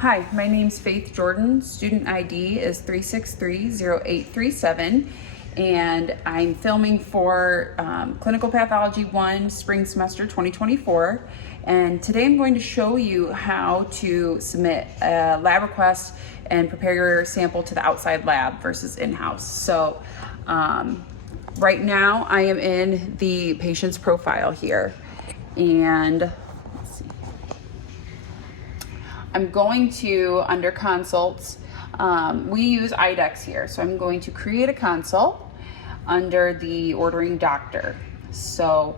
Hi, my name's Faith Jordan. Student ID is 3630837, and I'm filming for Clinical Pathology 1 Spring Semester 2024. And today I'm going to show you how to submit a lab request and prepare your sample to the outside lab versus in-house. So right now I am in the patient's profile here, and I'm going to, under consults, we use IDEX here. So I'm going to create a consult under the ordering doctor. So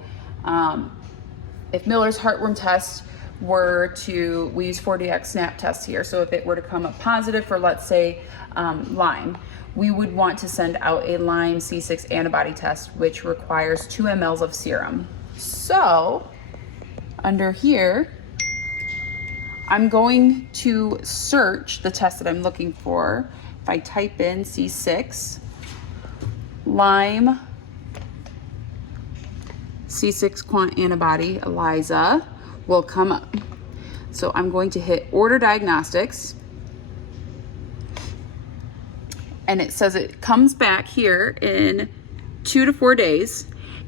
if Miller's heartworm test were to, we use 4Dx SNAP test here. So if it were to come up positive for, let's say, Lyme, we would want to send out a Lyme C6 antibody test, which requires 2 mLs of serum. So under here, I'm going to search the test that I'm looking for. If I type in C6, Lyme, C6 quant antibody, ELISA, will come up. So I'm going to hit order diagnostics. And it says it comes back here in 2 to 4 days,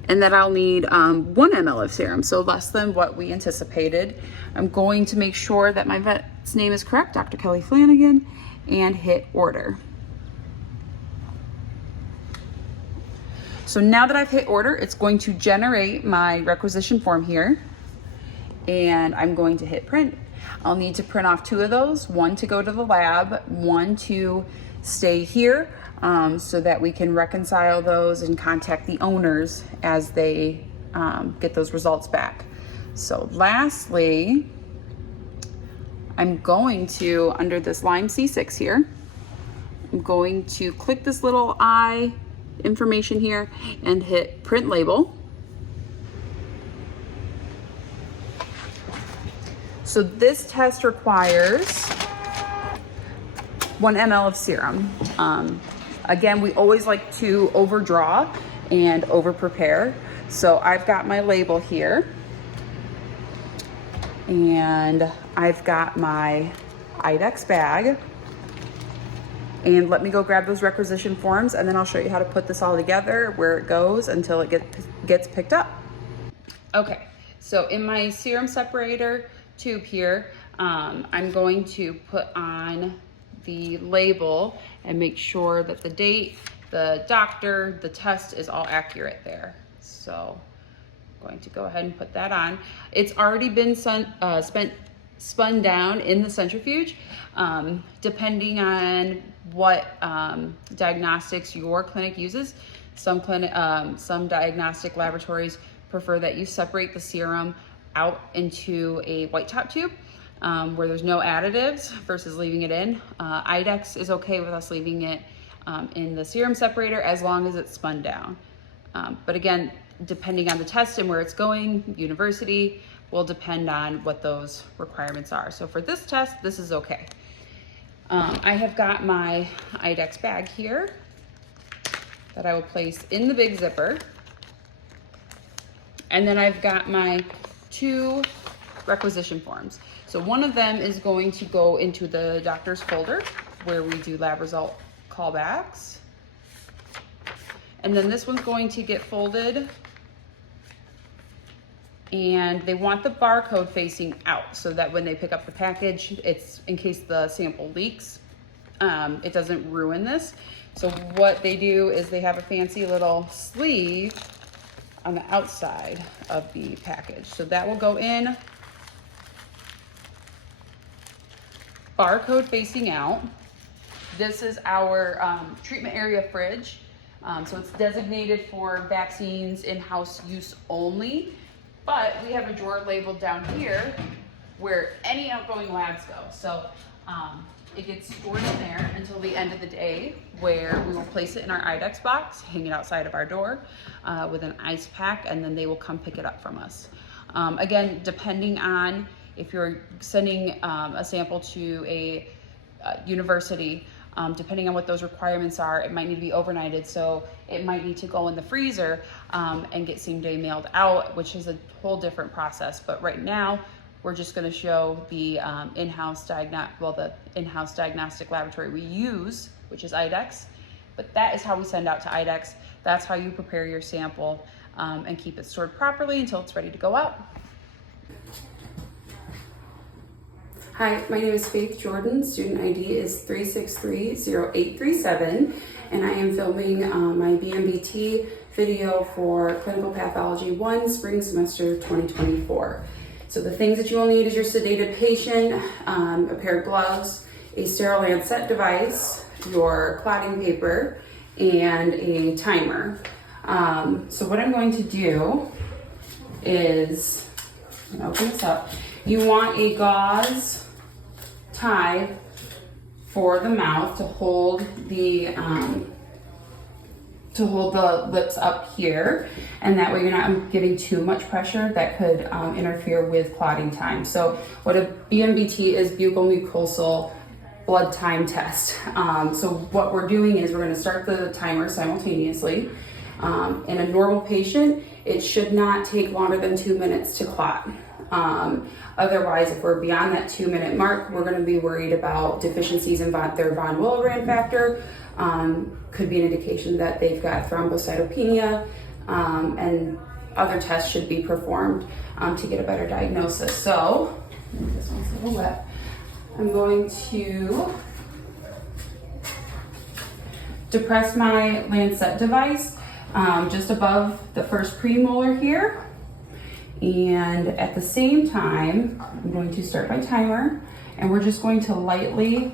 and that I'll need 1 ml of serum, so less than what we anticipated. I'm going to make sure that my vet's name is correct, Dr. Kelly Flanagan, and hit order. So now that I've hit order, it's going to generate my requisition form here, and I'm going to hit print. I'll need to print off 2 of those, 1 to go to the lab, 1 to stay here, so that we can reconcile those and contact the owners as they get those results back. So lastly, I'm going to, under this Lyme C6 here, I'm going to click this little I information here and hit print label. So this test requires 1 ml of serum. Again, we always like to overdraw and over prepare. So I've got my label here, and I've got my IDEX bag. And let me go grab those requisition forms, and then I'll show you how to put this all together, where it goes until it gets picked up. Okay, so in my serum separator tube here, I'm going to put on the label and make sure that the date, the doctor, the test is all accurate there. So I'm going to go ahead and put that on. It's already been spun down in the centrifuge. Depending on what diagnostics your clinic uses, some diagnostic laboratories prefer that you separate the serum out into a white top tube, where there's no additives versus leaving it in. IDEX is okay with us leaving it in the serum separator as long as it's spun down. But again, depending on the test and where it's going, university will depend on what those requirements are. So for this test, this is okay. I have got my IDEX bag here that I will place in the big zipper. And then I've got my 2 requisition forms. So one of them is going to go into the doctor's folder where we do lab result callbacks. And then this one's going to get folded, and they want the barcode facing out so that when they pick up the package, it's in case the sample leaks, it doesn't ruin this. So what they do is they have a fancy little sleeve on the outside of the package. So that will go in, barcode facing out. This is our treatment area fridge. So it's designated for vaccines in-house use only, but we have a drawer labeled down here where any outgoing labs go. So it gets stored in there until the end of the day, where we will place it in our IDEX box, hang it outside of our door with an ice pack, and then they will come pick it up from us. Again, depending on if you're sending a sample to a university, depending on what those requirements are, it might need to be overnighted. So it might need to go in the freezer and get same day mailed out, which is a whole different process. But right now, We're just going to show the in-house diagnostic laboratory we use, which is IDEX. But that is how we send out to IDEX. That's how you prepare your sample and keep it stored properly until it's ready to go out. Hi, my name is Faith Jordan. Student ID is 3630837, and I am filming my BMBT video for Clinical Pathology 1, Spring Semester 2024. So the things that you will need is your sedated patient, a pair of gloves, a sterile lancet device, your clotting paper, and a timer. So what I'm going to do is, I'm gonna open this up. You want a gauze tie for the mouth to hold the lips up here, and that way you're not giving too much pressure that could interfere with clotting time. So what a BMBT is, buccal mucosal blood time test. So what we're doing is we're going to start the timer simultaneously. In a normal patient, it should not take longer than 2 minutes to clot. Otherwise, if we're beyond that 2-minute mark, we're going to be worried about deficiencies in their von Willebrand factor. Could be an indication that they've got thrombocytopenia, and other tests should be performed to get a better diagnosis. So, this one's a little wet. I'm going to depress my lancet device just above the first premolar here. And at the same time, I'm going to start my timer, and we're just going to lightly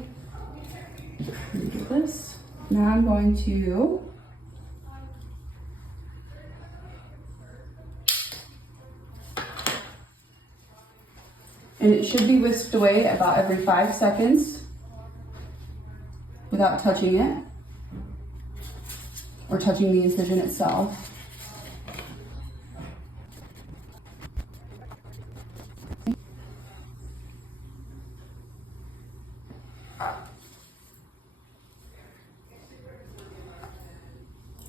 do this. Now I'm going to and it should be whisked away about every 5 seconds without touching it or touching the incision itself.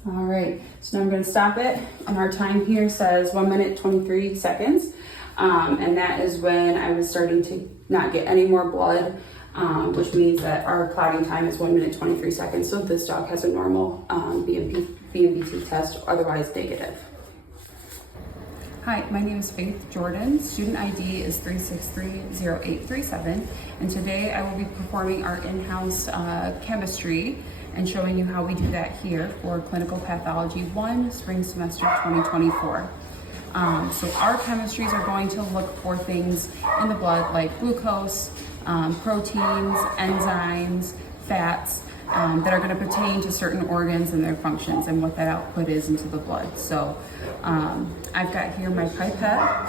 All right, so now I'm going to stop it, and our time here says 1 minute 23 seconds, and that is when I was starting to not get any more blood, which means that our clotting time is 1 minute 23 seconds. So this dog has a normal BMBT test, otherwise negative. Hi, my name is Faith Jordan. Student ID is 3630837, and today I will be performing our in-house chemistry and showing you how we do that here for Clinical Pathology 1, Spring Semester 2024. So our chemistries are going to look for things in the blood like glucose, proteins, enzymes, fats, that are going to pertain to certain organs and their functions and what that output is into the blood. So I've got here my pipette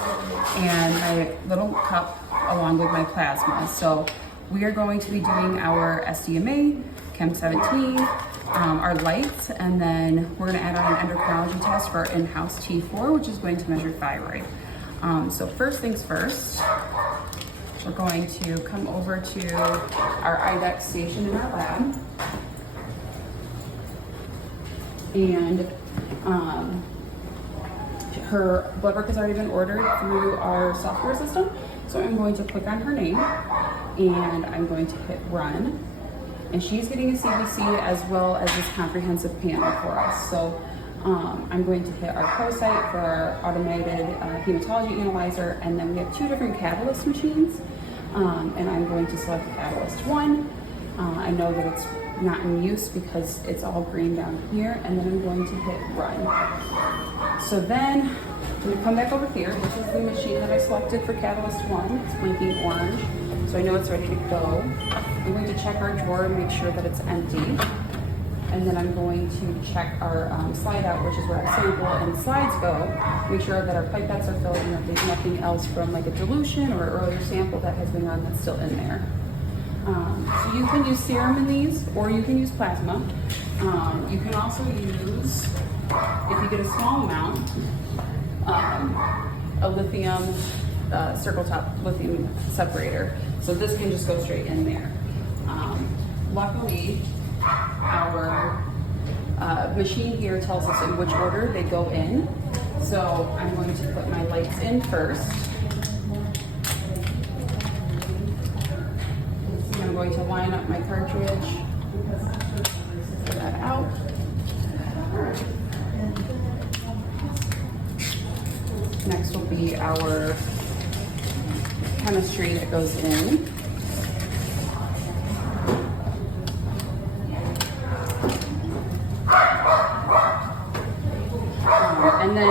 and my little cup along with my plasma. So we are going to be doing our SDMA, Chem 17, our lights, and then we're going to add on an endocrinology test for our in-house T4, which is going to measure thyroid. So first things first, we're going to come over to our IDEX station in our lab. And her blood work has already been ordered through our software system. So I'm going to click on her name and I'm going to hit run. And she's getting a CBC as well as this comprehensive panel for us. So I'm going to hit our ProSite for our automated hematology analyzer, and then we have 2 different Catalyst machines. And I'm going to select Catalyst 1. I know that it's not in use because it's all green down here, and then I'm going to hit run. So then I'm going to come back over here. This is the machine that I selected for Catalyst 1. It's blinking orange, so I know it's ready to go. I'm going to check our drawer and make sure that it's empty. And then I'm going to check our slide out, which is where our sample and slides go. Make sure that our pipettes are filled and that there's nothing else from like a dilution or earlier sample that has been on that's still in there. So you can use serum in these, or you can use plasma. You can also use, if you get a small amount, a lithium, circle top lithium separator. So this can just go straight in there. Luckily, our machine here tells us in which order they go in. So I'm going to put my lights in first. going to line up my cartridge, pull that out. Next will be our chemistry that goes in. And then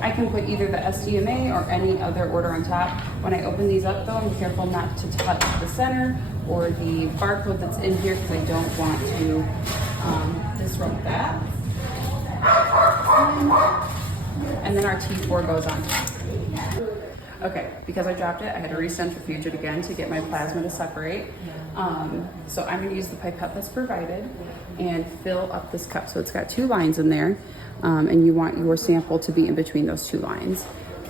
I can put either the SDMA or any other order on top. When I open these up though, I'm careful not to touch the center or the barcode that's in here because I don't want to disrupt that. And then our T4 goes on top. Okay, because I dropped it, I had to recentrifuge it again to get my plasma to separate. So I'm gonna use the pipette that's provided and fill up this cup. So it's got 2 lines in there, and you want your sample to be in between those 2 lines.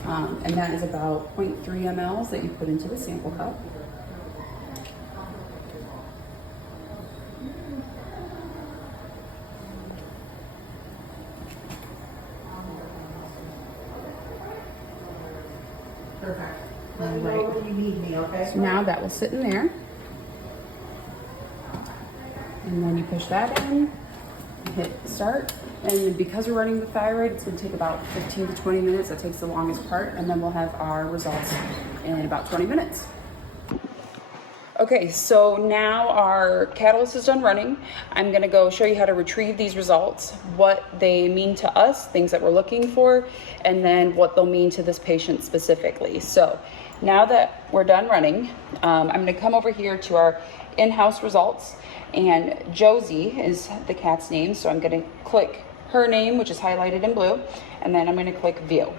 And that is about 0.3 mLs that you put into the sample cup. Perfect. Let me know when you need me, okay? So now that will sit in there. And then you push that in, hit start. And because we're running the thyroid, it's gonna take about 15 to 20 minutes. That takes the longest part. And then we'll have our results in about 20 minutes. Okay, so now our catalyst is done running. I'm gonna go show you how to retrieve these results, what they mean to us, things that we're looking for, and then what they'll mean to this patient specifically. So now that we're done running, I'm gonna come over here to our in-house results, and Josie is the cat's name, so I'm gonna click her name, which is highlighted in blue, and then I'm gonna click view.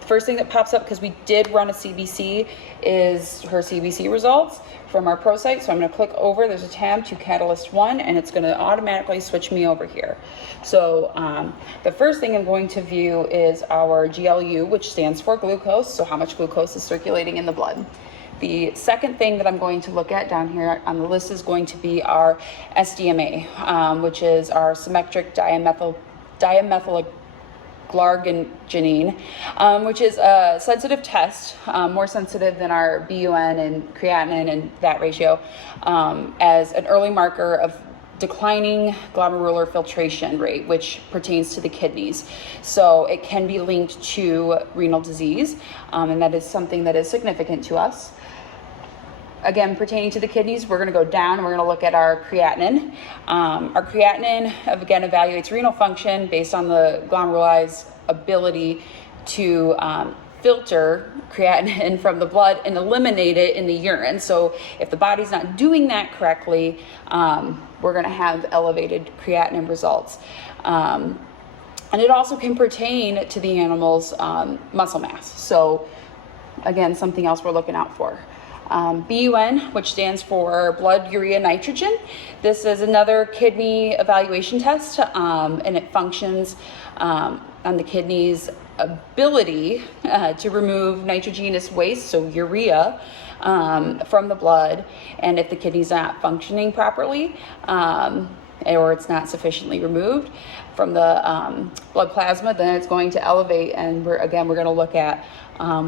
First thing that pops up, because we did run a CBC, is her CBC results from our pro site. So I'm going to click over, there's a tab to Catalyst 1, and it's going to automatically switch me over here. So the first thing I'm going to view is our GLU, which stands for glucose, so how much glucose is circulating in the blood. The second thing that I'm going to look at down here on the list is going to be our SDMA, which is our symmetric dimethylglargine, which is a sensitive test, more sensitive than our BUN and creatinine and that ratio, as an early marker of declining glomerular filtration rate, which pertains to the kidneys. So it can be linked to renal disease, and that is something that is significant to us. Again, pertaining to the kidneys, we're going to go down and we're going to look at our creatinine. Our creatinine, again, evaluates renal function based on the glomeruli ability to filter creatinine from the blood and eliminate it in the urine. So if the body's not doing that correctly, we're going to have elevated creatinine results. And it also can pertain to the animal's muscle mass. So again, something else we're looking out for. BUN, which stands for blood urea nitrogen. This is another kidney evaluation test, and it functions on the kidney's ability to remove nitrogenous waste, so urea, from the blood. And if the kidney's not functioning properly, or it's not sufficiently removed from the blood plasma, then it's going to elevate, and we're going to look at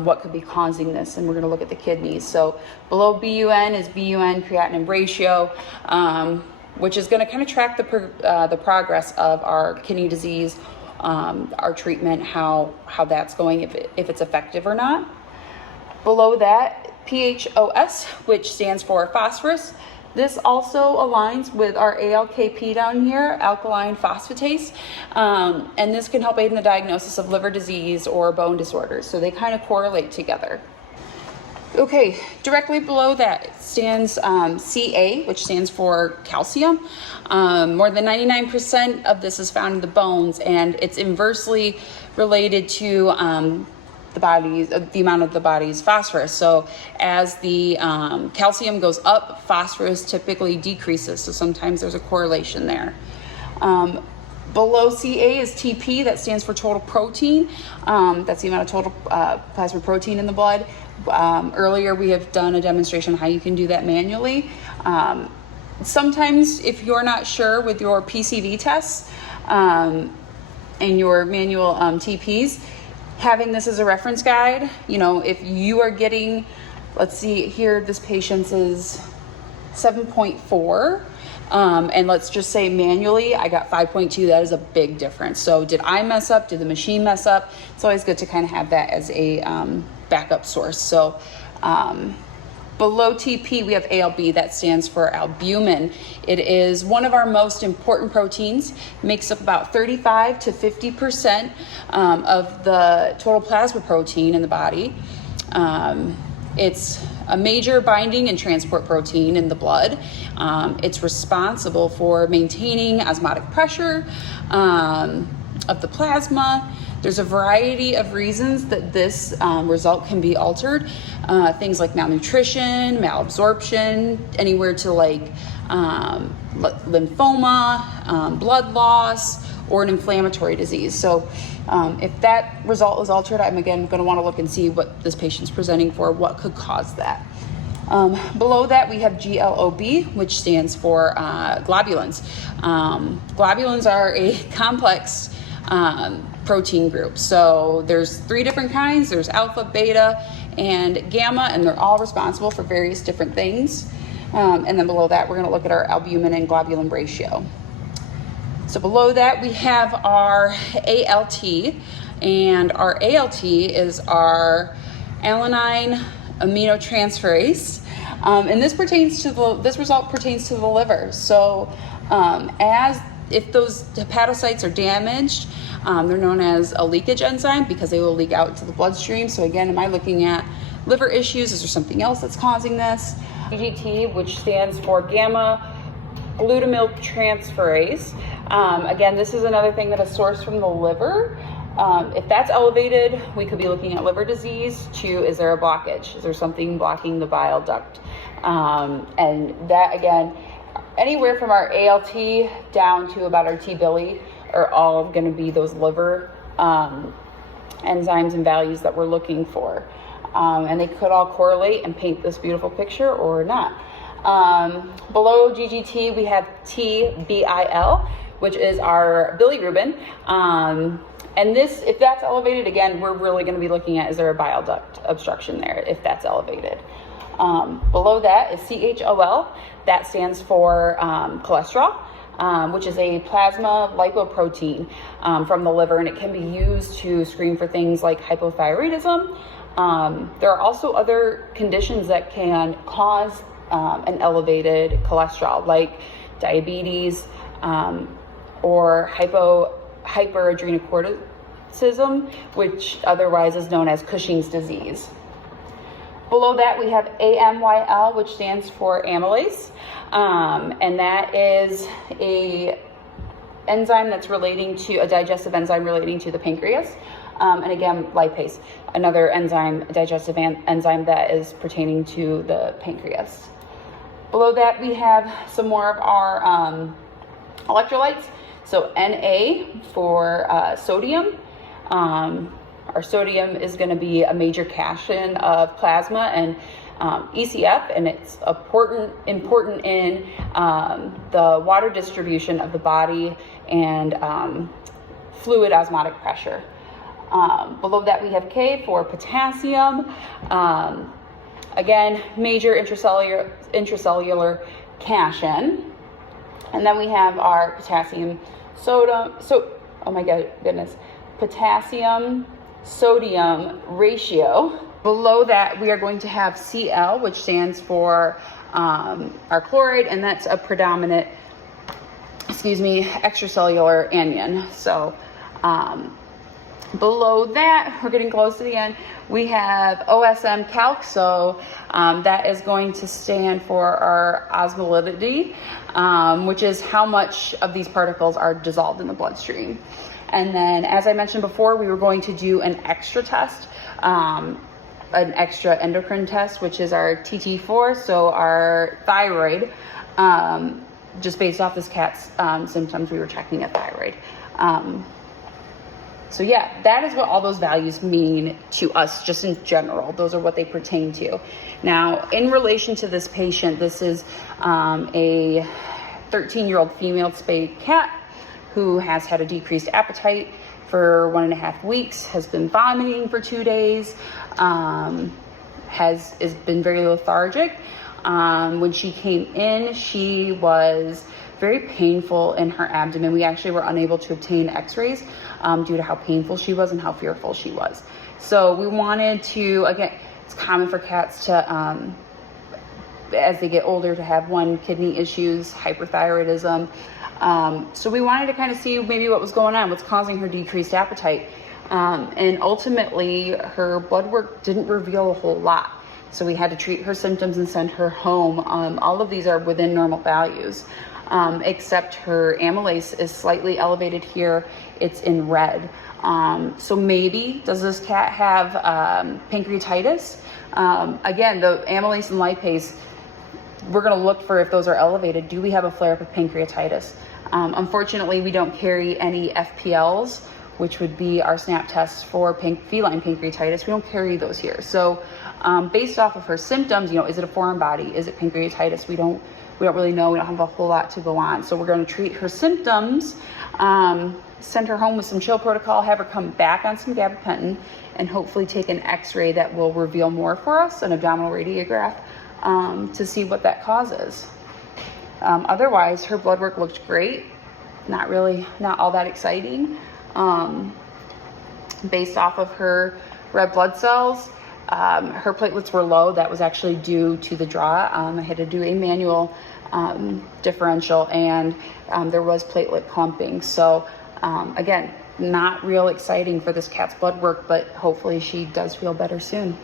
what could be causing this, and we're going to look at the kidneys. So below BUN is BUN creatinine ratio, which is going to kind of track the progress of our kidney disease, our treatment, how that's going, if it's effective or not. Below that, PHOS, which stands for phosphorus. This also aligns with our ALKP down here, alkaline phosphatase, and this can help aid in the diagnosis of liver disease or bone disorders. So they kind of correlate together. Okay, directly below that stands Ca, which stands for calcium. More than 99% of this is found in the bones, and it's inversely related to the amount of the body's phosphorus. So as the calcium goes up, phosphorus typically decreases. So sometimes there's a correlation there. Below Ca is TP, that stands for total protein. That's the amount of total plasma protein in the blood. Earlier we have done a demonstration on how you can do that manually. Sometimes if you're not sure with your PCV tests and your manual TPs, having this as a reference guide, if you are getting let's see here, this patient's is 7.4. And let's just say manually, I got 5.2. That is a big difference. So did I mess up? Did the machine mess up? It's always good to kind of have that as a backup source. So below TP, we have ALB. That stands for albumin. It is one of our most important proteins. It makes up about 35 to 50% of the total plasma protein in the body. It's a major binding and transport protein in the blood. It's responsible for maintaining osmotic pressure of the plasma. There's a variety of reasons that this result can be altered. Things like malnutrition, malabsorption, anywhere to like lymphoma, blood loss, or an inflammatory disease. So if that result is altered, I'm again going to want to look and see what this patient's presenting for, what could cause that. Below that, we have GLOB, which stands for globulins. Globulins are a complex protein group. So there's 3 different kinds. There's alpha, beta, and gamma, and they're all responsible for various different things. And then below that, we're going to look at our albumin and globulin ratio. So below that, we have our ALT, and our ALT is our alanine aminotransferase, and this result pertains to the liver. So if those hepatocytes are damaged, they're known as a leakage enzyme because they will leak out into the bloodstream. So again, am I looking at liver issues? Is there something else that's causing this? GGT, which stands for gamma glutamyltransferase. Again, this is another thing that is sourced from the liver. If that's elevated, we could be looking at liver disease. 2, is there a blockage? Is there something blocking the bile duct? And that, again, anywhere from our ALT down to about our T-bili are all going to be those liver enzymes and values that we're looking for. And they could all correlate and paint this beautiful picture or not. Below GGT, we have TBIL, which is our bilirubin. And this, if that's elevated, again, we're really going to be looking at, is there a bile duct obstruction there if that's elevated. Below that is CHOL. That stands for cholesterol, which is a plasma lipoprotein from the liver, and it can be used to screen for things like hypothyroidism. There are also other conditions that can cause an elevated cholesterol, like diabetes or hyperadrenocorticism, which otherwise is known as Cushing's disease. Below that, we have AMYL, which stands for amylase, and that is a enzyme that's relating to a digestive enzyme relating to the pancreas. And again, lipase, another enzyme, digestive enzyme that is pertaining to the pancreas. Below that, we have some more of our electrolytes. So Na for sodium. Our sodium is going to be a major cation of plasma, and ECF, and it's important in the water distribution of the body and fluid osmotic pressure. Below that, we have K for potassium. Again, major intracellular cation. And then we have our potassium potassium sodium ratio. Below that, we are going to have Cl, which stands for our chloride, and that's a predominant, extracellular anion. So below that, we're getting close to the end, we have OSM calc. So that is going to stand for our osmolality, which is how much of these particles are dissolved in the bloodstream. And then, as I mentioned before, we were going to do an extra test, an extra endocrine test, which is our TT4, so our thyroid. Just based off this cat's symptoms, we were checking a thyroid. So yeah, that is what all those values mean to us just in general. Those are what they pertain to. Now, in relation to this patient, this is a 13-year-old female spayed cat who has had a decreased appetite for 1.5 weeks, has been vomiting for 2 days, has been very lethargic. When she came in, she was very painful in her abdomen. We actually were unable to obtain x-rays due to how painful she was and how fearful she was. So we wanted to, again, it's common for cats to, as they get older, to have kidney issues, hyperthyroidism. So we wanted to kind of see maybe what was going on, what's causing her decreased appetite. And ultimately, her blood work didn't reveal a whole lot. So we had to treat her symptoms and send her home. All of these are within normal values, except her amylase is slightly elevated here. It's in red. So maybe, does this cat have pancreatitis? Again, the amylase and lipase, we're going to look for if those are elevated. Do we have a flare-up of pancreatitis? Unfortunately, we don't carry any FPLs, which would be our SNAP tests for feline pancreatitis. We don't carry those here. So based off of her symptoms, is it a foreign body? Is it pancreatitis? We don't really know. We don't have a whole lot to go on. So we're going to treat her symptoms, send her home with some chill protocol, have her come back on some gabapentin, and hopefully take an x-ray that will reveal more for us, an abdominal radiograph, to see what that causes. Otherwise, her blood work looked great. Not all that exciting. Based off of her red blood cells, her platelets were low. That was actually due to the draw. I had to do a manual differential, and there was platelet clumping. So again, not real exciting for this cat's blood work, but hopefully she does feel better soon.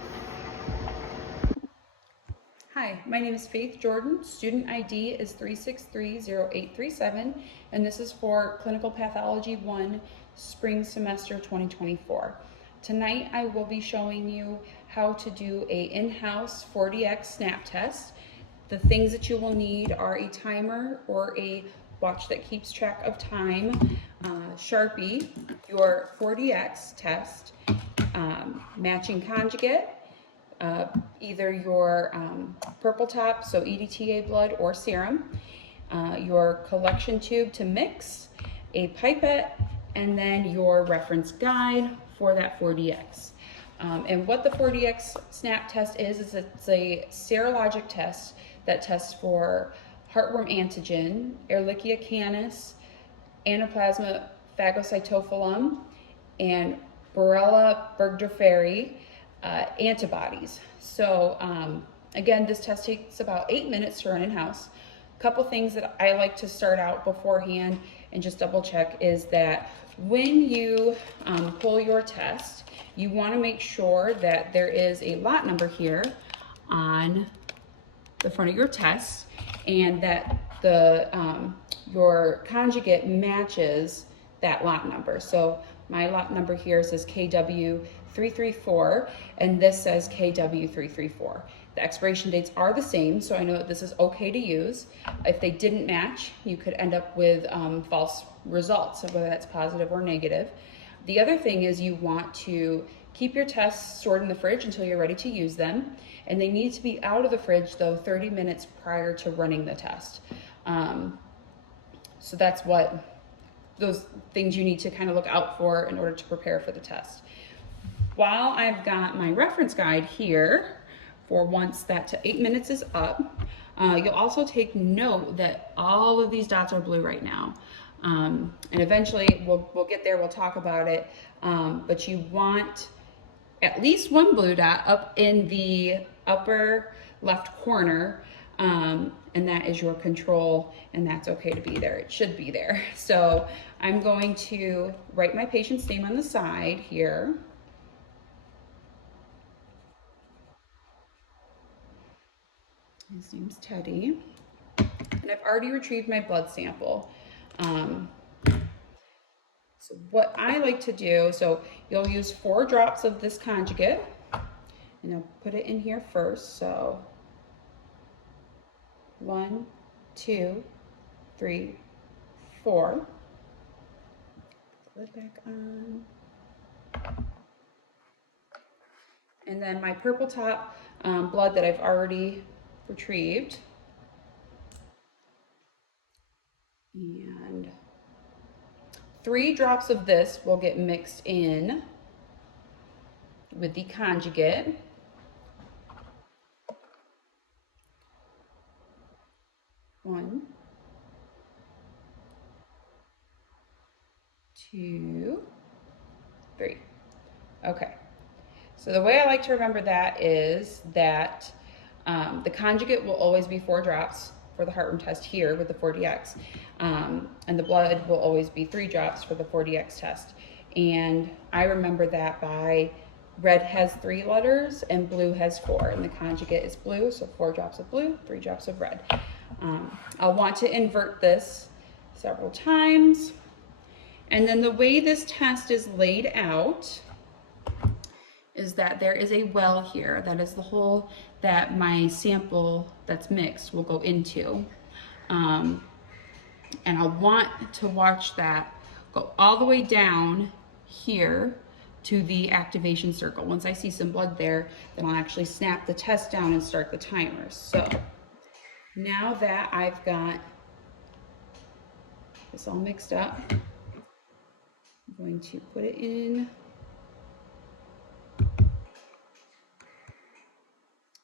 Hi, my name is Faith Jordan. Student ID is 3630837, and this is for Clinical Pathology 1, Spring Semester 2024. Tonight, I will be showing you how to do a in-house 4DX snap test. The things that you will need are a timer or a watch that keeps track of time, Sharpie, your 4DX test, matching conjugate, either your purple top, so EDTA blood or serum, your collection tube to mix, a pipette, and then your reference guide for that 4DX. And what the 4DX SNAP test is it's a serologic test that tests for heartworm antigen, Ehrlichia canis, Anaplasma phagocytophilum, and Borrelia burgdorferi antibodies. So again, this test takes about 8 minutes to run in-house. A couple things that I like to start out beforehand and just double check is that when you pull your test, you want to make sure that there is a lot number here on the front of your test, and that the your conjugate matches that lot number. So my lot number here says KW334, and this says KW334. The expiration dates are the same, so I know that this is okay to use. If they didn't match, you could end up with false results, whether that's positive or negative. The other thing is you want to keep your tests stored in the fridge until you're ready to use them, and they need to be out of the fridge, though, 30 minutes prior to running the test. So that's those things you need to kind of look out for in order to prepare for the test. While I've got my reference guide here, for once that 8 minutes is up, you'll also take note that all of these dots are blue right now. And eventually we'll get there, we'll talk about it, but you want at least one blue dot up in the upper left corner, and that is your control, and that's okay to be there. It should be there. So I'm going to write my patient's name on the side here. His name's Teddy, and I've already retrieved my blood sample. So what I like to do, so you'll use 4 drops of this conjugate, and I'll put it in here first. So 1, 2, 3, 4. Put it back on. And then my purple top blood that I've already retrieved. And 3 drops of this will get mixed in with the conjugate. 1, 2, 3. Okay. So the way I like to remember that is that the conjugate will always be 4 drops for the heartworm test here with the 4DX. And the blood will always be 3 drops for the 4DX test. And I remember that by red has 3 letters and blue has 4. And the conjugate is blue, so 4 drops of blue, 3 drops of red. I'll want to invert this several times. And then the way this test is laid out is that there is a well here. That is the hole that my sample that's mixed will go into. And I want to watch that go all the way down here to the activation circle. Once I see some blood there, then I'll actually snap the test down and start the timer. So now that I've got this all mixed up, I'm going to put it in.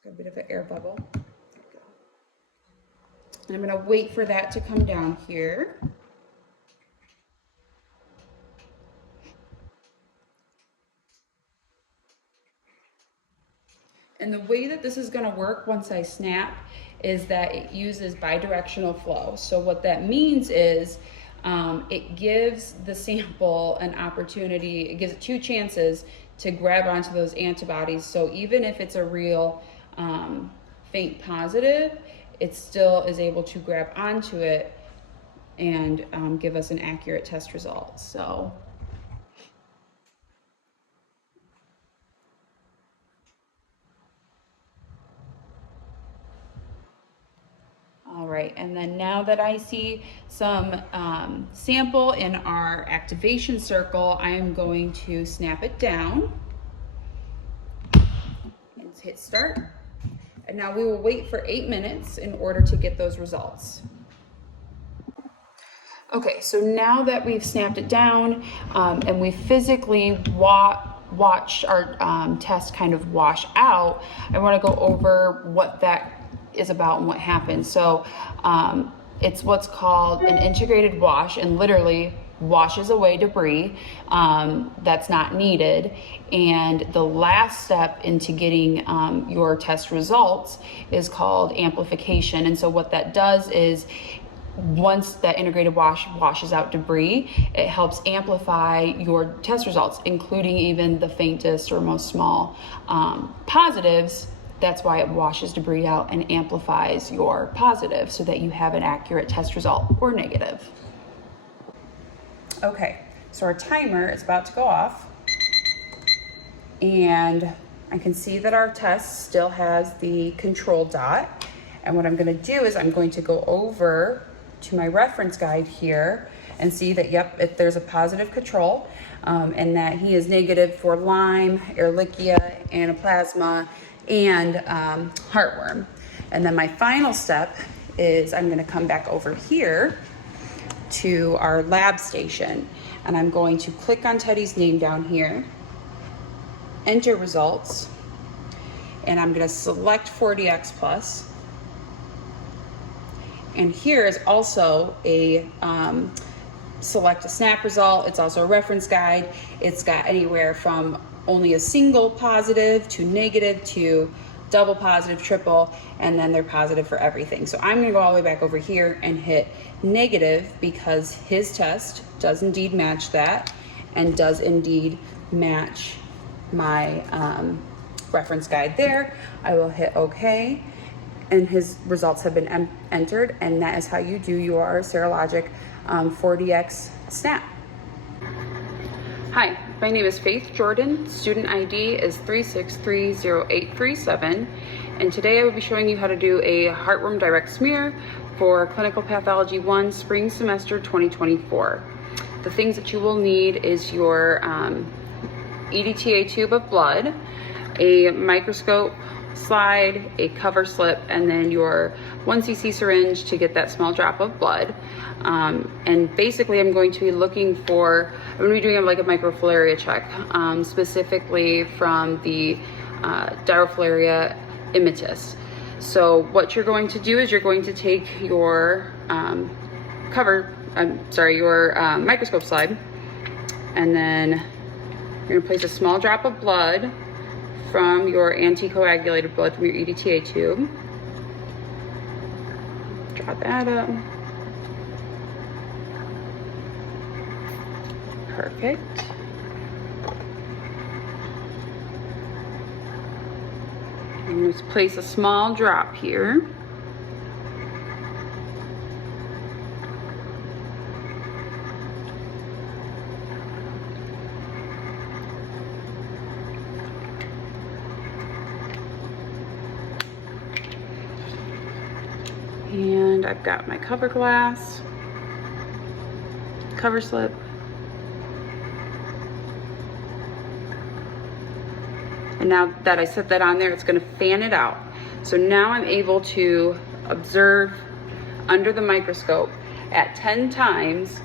Got a bit of an air bubble. There we go. And I'm going to wait for that to come down here. And the way that this is going to work once I snap is that it uses bidirectional flow. So what that means is it gives the sample an opportunity, it gives it 2 chances to grab onto those antibodies. So even if it's a real faint positive, it still is able to grab onto it and give us an accurate test result. So all right, and then now that I see some sample in our activation circle, I am going to snap it down and hit start. And now we will wait for 8 minutes in order to get those results. Okay, so now that we've snapped it down and we physically watched our test kind of wash out, I want to go over what that is about and what happens. So it's what's called an integrated wash, and literally washes away debris that's not needed. And the last step into getting your test results is called amplification. And so what that does is, once that integrated wash washes out debris, it helps amplify your test results, including even the faintest or most small positives. That's why it washes debris out and amplifies your positive so that you have an accurate test result or negative. Okay, so our timer is about to go off, and I can see that our test still has the control dot. And what I'm going to do is I'm going to go over to my reference guide here and see that, yep, if there's a positive control, and that he is negative for Lyme, Ehrlichia, Anaplasma, and heartworm. And then my final step is I'm going to come back over here to our lab station, and I'm going to click on Teddy's name down here, enter results, and I'm going to select 4DX plus. And here is also a select a snap result. It's also a reference guide. It's got anywhere from only a single positive to negative to double positive, triple, and then they're positive for everything. So I'm gonna go all the way back over here and hit negative because his test does indeed match that and does indeed match my reference guide there. I will hit okay, and his results have been entered, and that is how you do your serologic 4DX snap. Hi, my name is Faith Jordan. Student ID is 3630837, and today I will be showing you how to do a heartworm direct smear for Clinical Pathology 1 Spring Semester 2024. The things that you will need is your EDTA tube of blood, a microscope slide, a cover slip, and then your 1cc syringe to get that small drop of blood. And basically I'm going to be looking for, I'm going to be doing like a microfilaria check, specifically from the Dirofilaria immitis. So what you're going to do is you're going to take your microscope slide, and then you're gonna place a small drop of blood from your anticoagulated blood from your EDTA tube. Drop that up. Perfect. And just place a small drop here. And I've got my cover glass, cover slip. And now that I set that on there, it's gonna fan it out. So now I'm able to observe under the microscope at 10 times,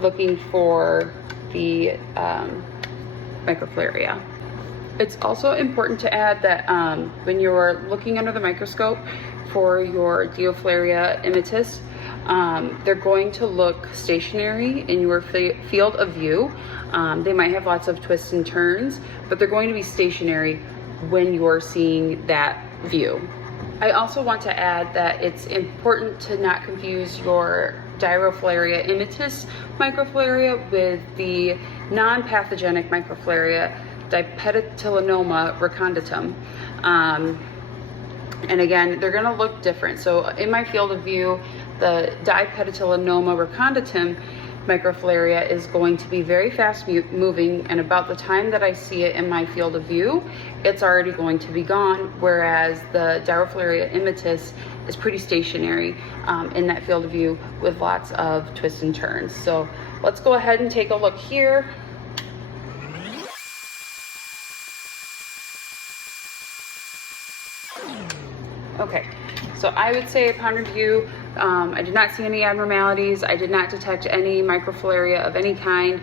looking for the microflaria. It's also important to add that when you're looking under the microscope for your Dioflaria immitis, they're going to look stationary in your field of view. They might have lots of twists and turns, but they're going to be stationary when you're seeing that view. I also want to add that it's important to not confuse your Dioflaria immitis microflaria with the non-pathogenic microflaria Dipetylenoma reconditum. And again, they're gonna look different. So in my field of view, the Dipetylenoma reconditum microflaria is going to be very fast moving, and about the time that I see it in my field of view, it's already going to be gone, whereas the Dioflaria immitis is pretty stationary in that field of view with lots of twists and turns. So let's go ahead and take a look here. Okay, so I would say upon review, I did not see any abnormalities. I did not detect any microflaria of any kind.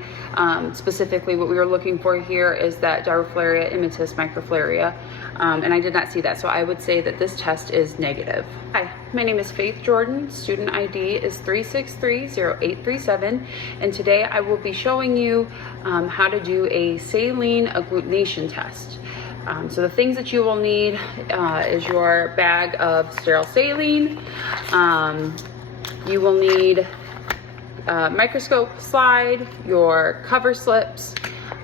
Specifically, what we were looking for here is that Dioflaria immitis microflaria, and I did not see that. So I would say that this test is negative. Hi, my name is Faith Jordan. Student ID is 3630837, and today I will be showing you how to do a saline agglutination test. So the things that you will need is your bag of sterile saline. You will need a microscope slide, your cover slips,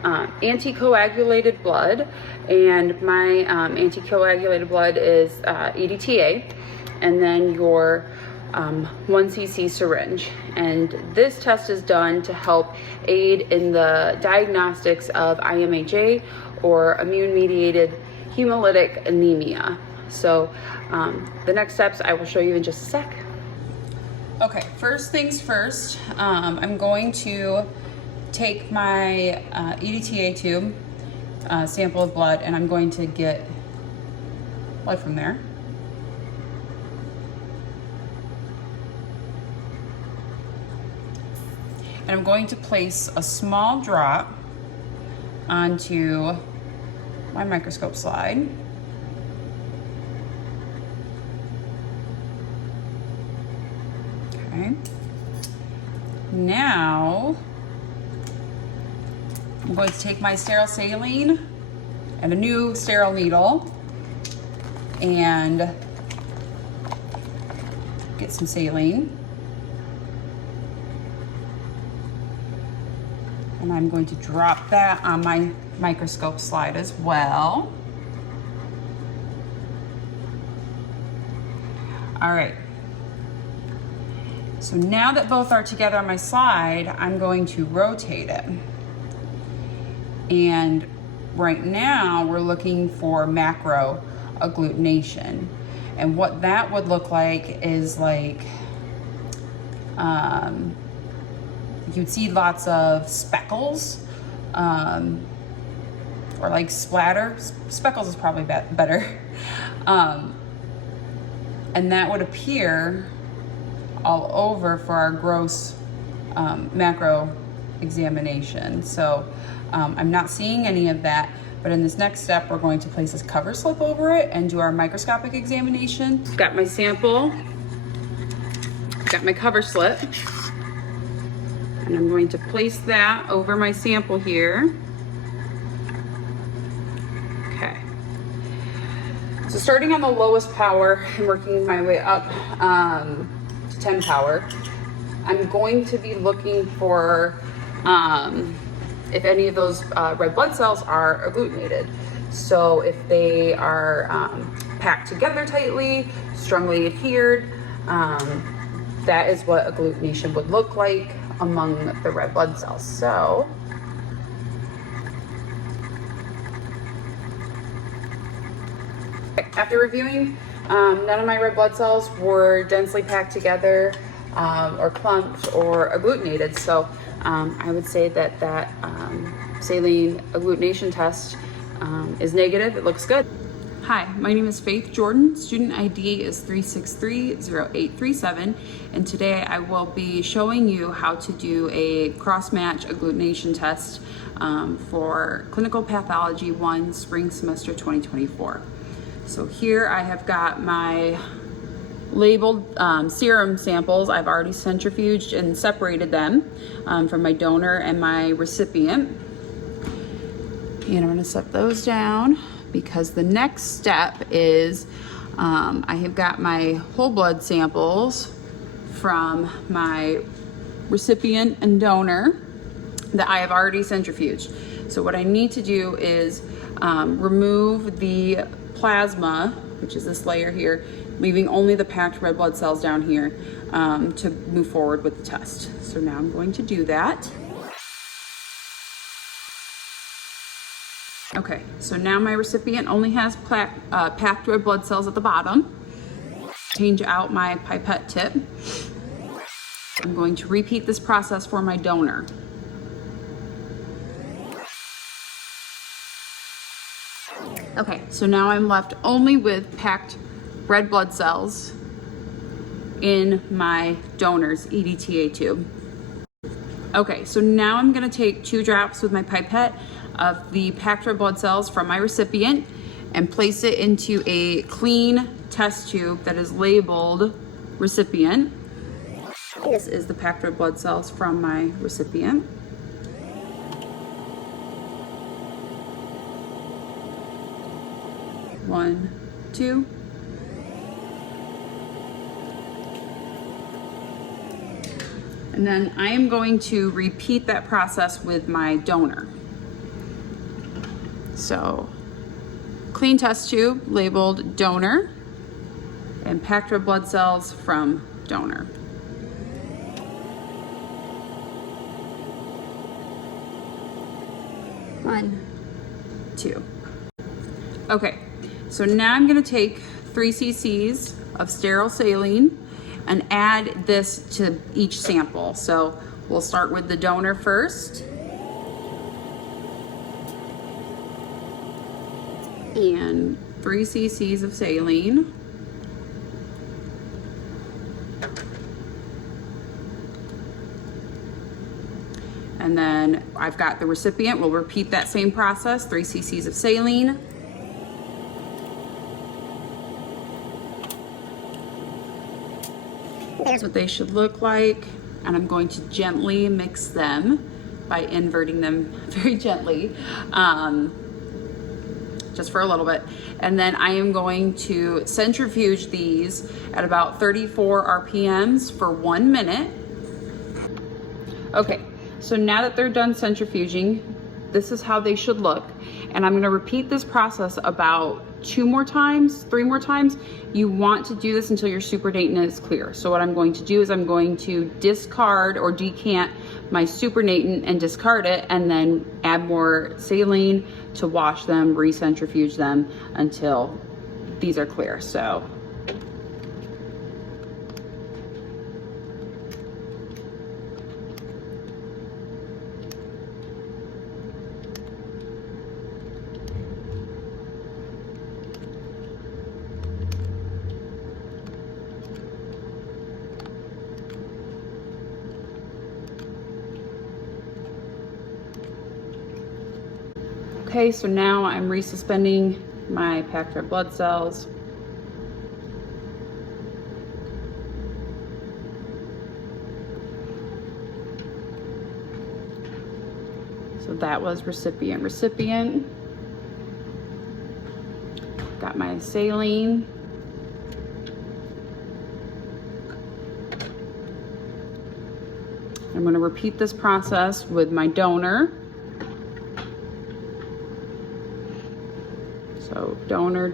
anticoagulated blood, and my anticoagulated blood is EDTA, and then your 1 cc syringe. And this test is done to help aid in the diagnostics of IMHA, or immune-mediated hemolytic anemia. So the next steps I will show you in just a sec. Okay, first things first, I'm going to take my EDTA tube, sample of blood, and I'm going to get blood from there. And I'm going to place a small drop onto my microscope slide. Okay. Now, I'm going to take my sterile saline and a new sterile needle and get some saline. And I'm going to drop that on my microscope slide as well. All right. So now that both are together on my slide, I'm going to rotate it. And right now we're looking for macro agglutination. And what that would look like is like, you'd see lots of speckles, or like splatter. Speckles is probably better. And that would appear all over for our gross macro examination. So I'm not seeing any of that, but But in this next step, we're going to place this cover slip over it and do our microscopic examination. Got my sample, got my cover slip, and I'm going to place that over my sample here. Okay. So starting on the lowest power and working my way up to 10 power, I'm going to be looking for if any of those red blood cells are agglutinated. So if they are packed together tightly, strongly adhered, that is what agglutination would look like among the red blood cells. So after reviewing, none of my red blood cells were densely packed together or clumped or agglutinated. So I would say that that saline agglutination test is negative. It looks good. Hi, my name is Faith Jordan. Student ID is 3630837, and today I will be showing you how to do a cross-match agglutination test for Clinical Pathology 1 Spring Semester 2024. So here I have got my labeled serum samples. I've already centrifuged and separated them from my donor and my recipient. And I'm going to set those down because the next step is I have got my whole blood samples from my recipient and donor that I have already centrifuged. So what I need to do is remove the plasma, which is this layer here, leaving only the packed red blood cells down here to move forward with the test. So now I'm going to do that. Okay, so now my recipient only has packed red blood cells at the bottom. Change out my pipette tip. I'm going to repeat this process for my donor. Okay, so now I'm left only with packed red blood cells in my donor's EDTA tube. Okay, so now I'm gonna take 2 drops with my pipette of the packed red blood cells from my recipient and place it into a clean test tube that is labeled recipient. This is the packed red blood cells from my recipient. One, two. And then I am going to repeat that process with my donor. So, clean test tube labeled donor and packed red blood cells from donor. One, two. Okay, so now I'm gonna take 3 cc's of sterile saline and add this to each sample. So we'll start with the donor first. And 3 cc's of saline. And then I've got the recipient. We'll repeat that same process, 3 cc's of saline. Here's what they should look like. And I'm going to gently mix them by inverting them very gently. Just for a little bit. And then I am going to centrifuge these at about 34 RPMs for 1 minute. Okay, so now that they're done centrifuging, this is how they should look. And I'm gonna repeat this process about 2 more times, 3 more times. You want to do this until your supernatant is clear. So what I'm going to do is I'm going to discard or decant my supernatant and discard it, and then add more saline to wash them, recentrifuge them until these are clear. So Okay, so now I'm resuspending my packed red blood cells. So that was recipient. Got my saline. I'm going to repeat this process with my donor. So donor.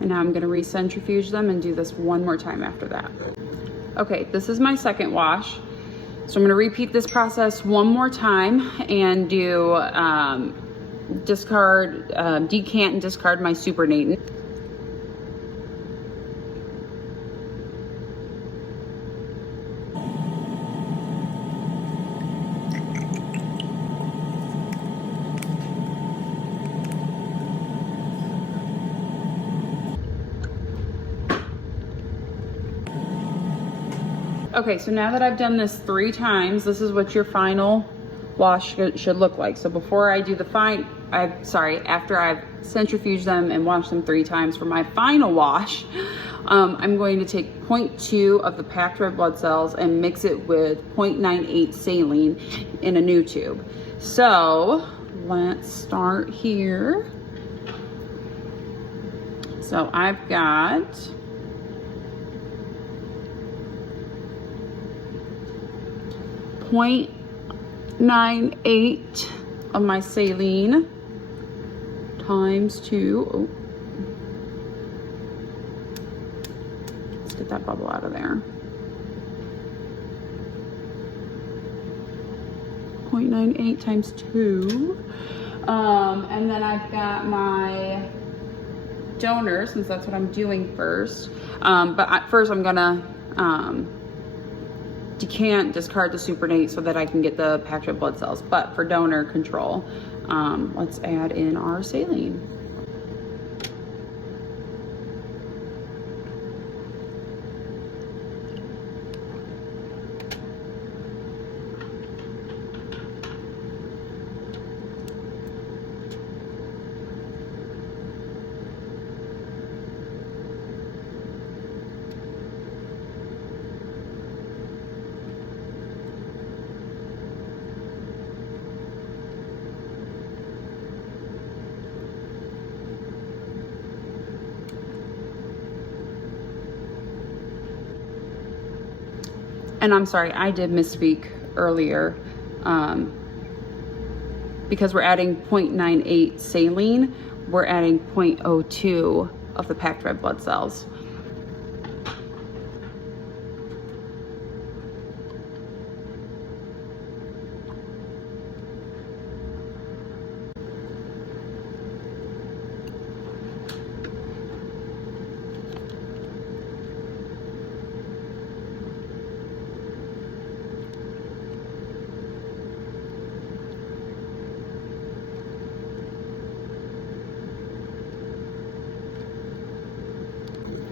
And now I'm going to recentrifuge them and do this one more time after that. Okay, this is my second wash. So I'm going to repeat this process one more time and do decant and discard my supernatant. Okay, so now that I've done this 3 times, this is what your final wash should look like. So before I do after I've centrifuged them and washed them 3 times for my final wash, I'm going to take 0.2 of the packed red blood cells and mix it with 0.98 saline in a new tube. So let's start here. So I've got 0.98 of my saline times 2. Oh. Let's get that bubble out of there. 0.98 times 2. And then I've got my donor, since that's what I'm doing first. First I'm gonna decant, discard the supernate so that I can get the packed red blood cells. But for donor control, let's add in our saline. And I'm sorry, I did misspeak earlier. Because we're adding 0.98 saline, we're adding 0.02 of the packed red blood cells.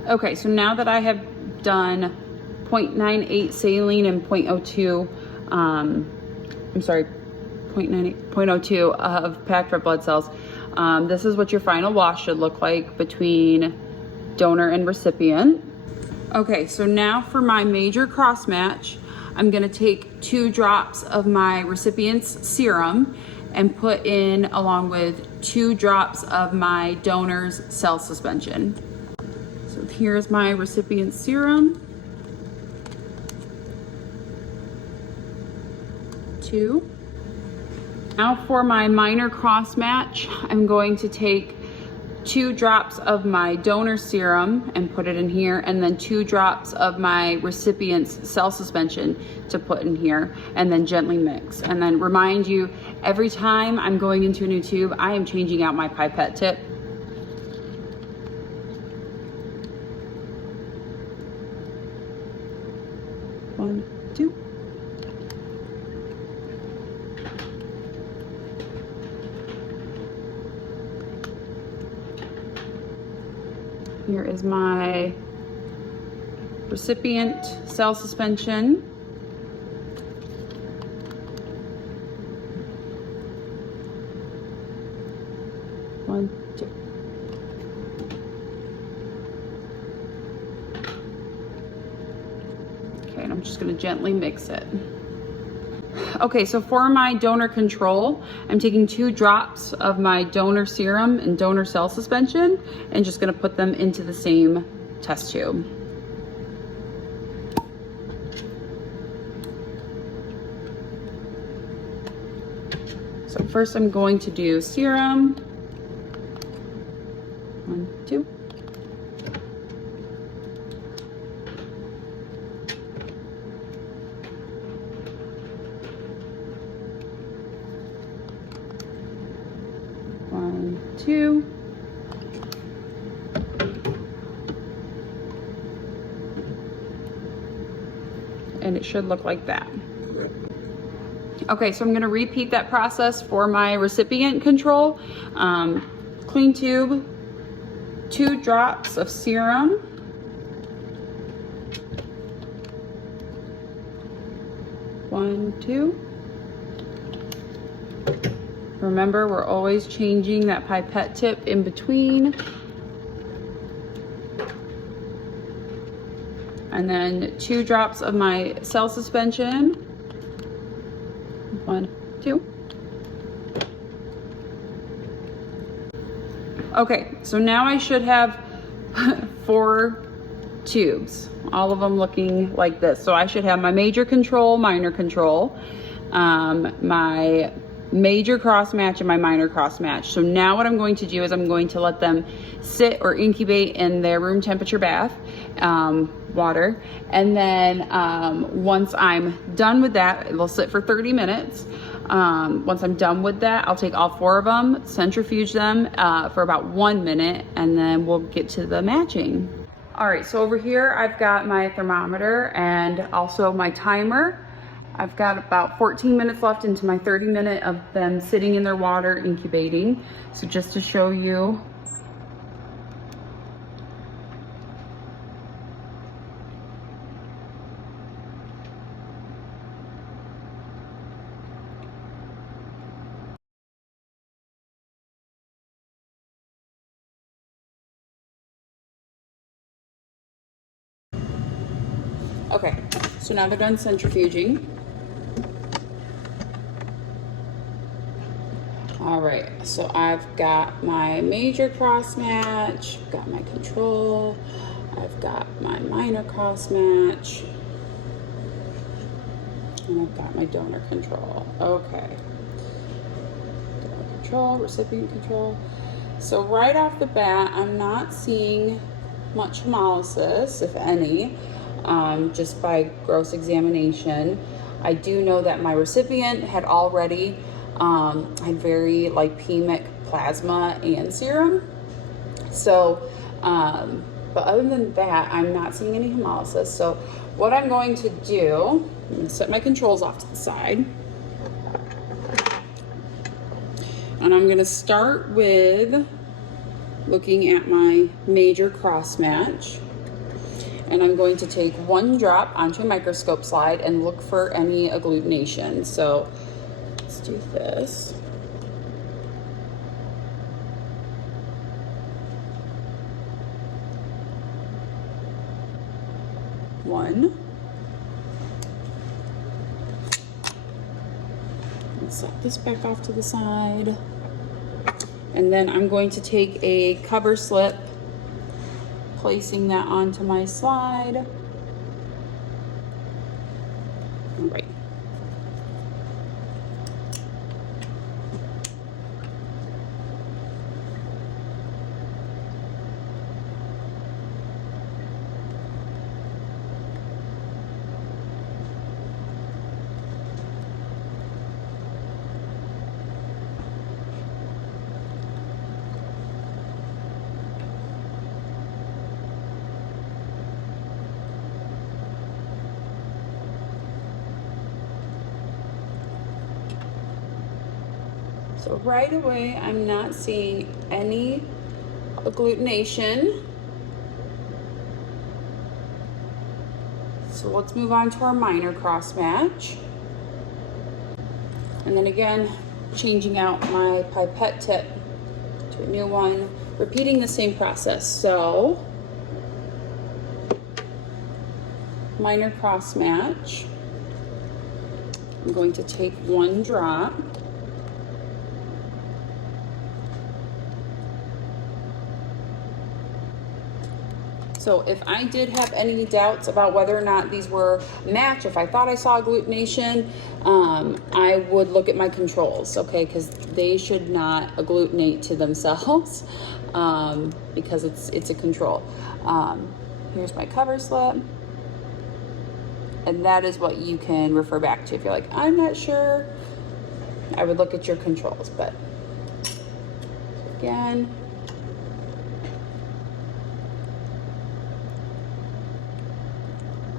Okay, so now that I have done 0.98 saline and 0.02, 0.02 of packed red blood cells, this is what your final wash should look like between donor and recipient. Okay, so now for my major cross match, I'm gonna take 2 drops of my recipient's serum and put in along with 2 drops of my donor's cell suspension. So here's my recipient serum. 2. Now for my minor cross match, I'm going to take 2 drops of my donor serum and put it in here, and then 2 drops of my recipient's cell suspension to put in here, and then gently mix. And then remind you, every time I'm going into a new tube, I am changing out my pipette tip. Here is my recipient cell suspension. One, two. Okay, and I'm just gonna gently mix it. Okay, so for my donor control, I'm taking 2 drops of my donor serum and donor cell suspension and just gonna put them into the same test tube. So first I'm going to do serum. 1, 2. One, two. And it should look like that. Okay, so I'm gonna repeat that process for my recipient control. Clean tube, 2 drops of serum. One, 2. Remember, we're always changing that pipette tip in between. And then 2 drops of my cell suspension. 1, 2. Okay, so now I should have 4 tubes, all of them looking like this. So I should have my major control, minor control, my major cross match and my minor cross match. So now what I'm going to do is I'm going to let them sit or incubate in their room temperature bath, water. And then once I'm done with that, they'll sit for 30 minutes. Once I'm done with that, I'll take all 4 of them, centrifuge them for about 1 minute, and then we'll get to the matching. All right, so over here, I've got my thermometer and also my timer. I've got about 14 minutes left into my 30-minute of them sitting in their water incubating. So just to show you. Okay, so now they're done centrifuging. All right, so I've got my major cross match, I've got my control, I've got my minor cross match, and I've got my donor control. Okay, donor control, recipient control. So right off the bat, I'm not seeing much hemolysis, if any, just by gross examination. I do know that my recipient had already had very lipemic plasma and serum. So, but other than that, I'm not seeing any hemolysis. So what I'm going to do, I'm going to set my controls off to the side. And I'm going to start with looking at my major cross match. And I'm going to take 1 drop onto a microscope slide and look for any agglutination. So let's do this. One. Let's set this back off to the side. And then I'm going to take a cover slip, placing that onto my slide. All right. So right away, I'm not seeing any agglutination. So let's move on to our minor cross match. And then again, changing out my pipette tip to a new one, repeating the same process. So minor cross match. I'm going to take 1 drop. So if I did have any doubts about whether or not these were a match, if I thought I saw agglutination, I would look at my controls, okay? Because they should not agglutinate to themselves because it's a control. Here's my cover slip. And that is what you can refer back to if you're like, I'm not sure. I would look at your controls, but again,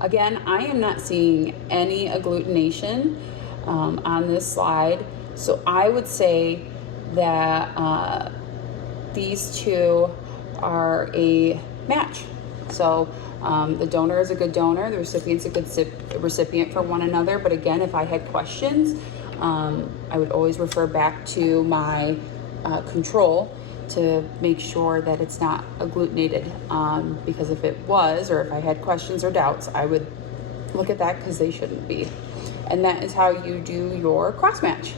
I am not seeing any agglutination on this slide. So I would say that these two are a match. So the donor is a good donor, the recipient's a good recipient for one another. But again, if I had questions, I would always refer back to my control to make sure that it's not agglutinated, because if it was, or if I had questions or doubts, I would look at that because they shouldn't be. And that is how you do your cross match.